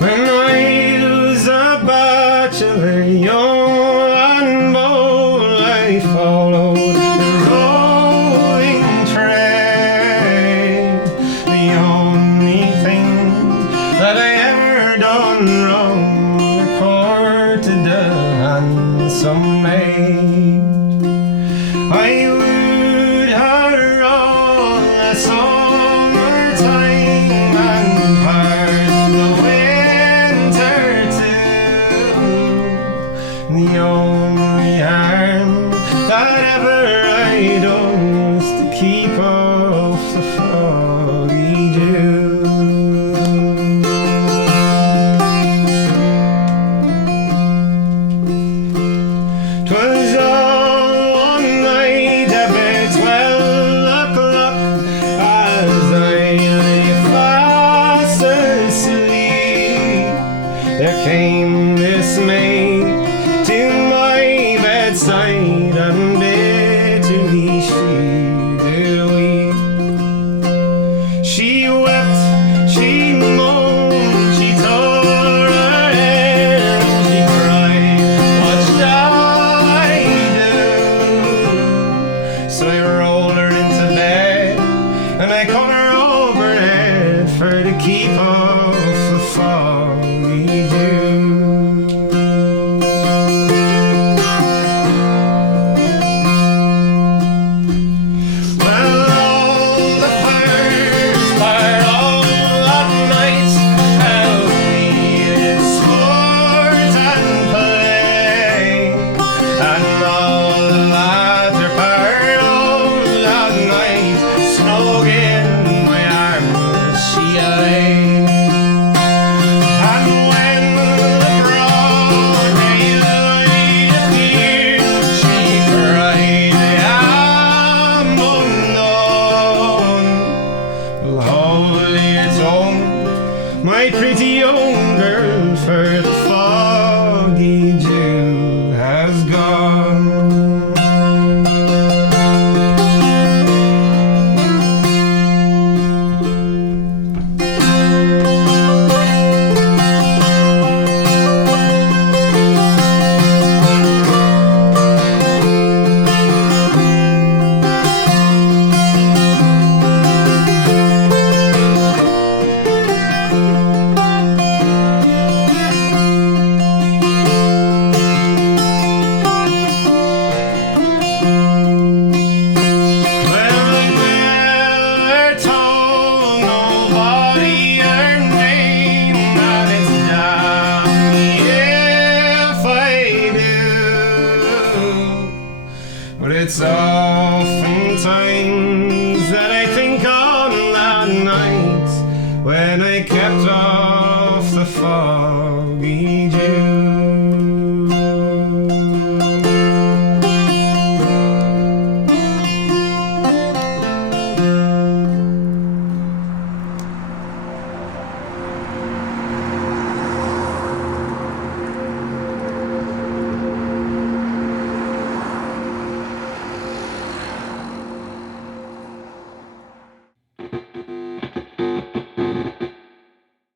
When I was a bachelor, young and bold, I followed the rolling train. The only thing that I ever done wrong, I courted the handsome maid. I would have run a summertime and part the winter too. The only harm that ever I done was to keep off the foggy dew. 'Twas all one night about 12 o'clock as I lay fast asleep. There came this maid to my bedside and bitterly she did weep. She wept, she moaned, she tore her hair, and she cried, what shall I do? So I rolled her into bed and I cut her overhead for to keep off the foggy dew. Well, all the first part of that night, how we did sport and play, and all the latter part of that night, snug in my arms she lay. And when the broad daylight appeared, she cried, I am undone. Well, hold your tongue, my pretty young girl, for the foggy dew has gone. Well, I never told nobody her name, and it's damn me if I do. But it's oftentimes that I think on that night when I kept off the foggy dew.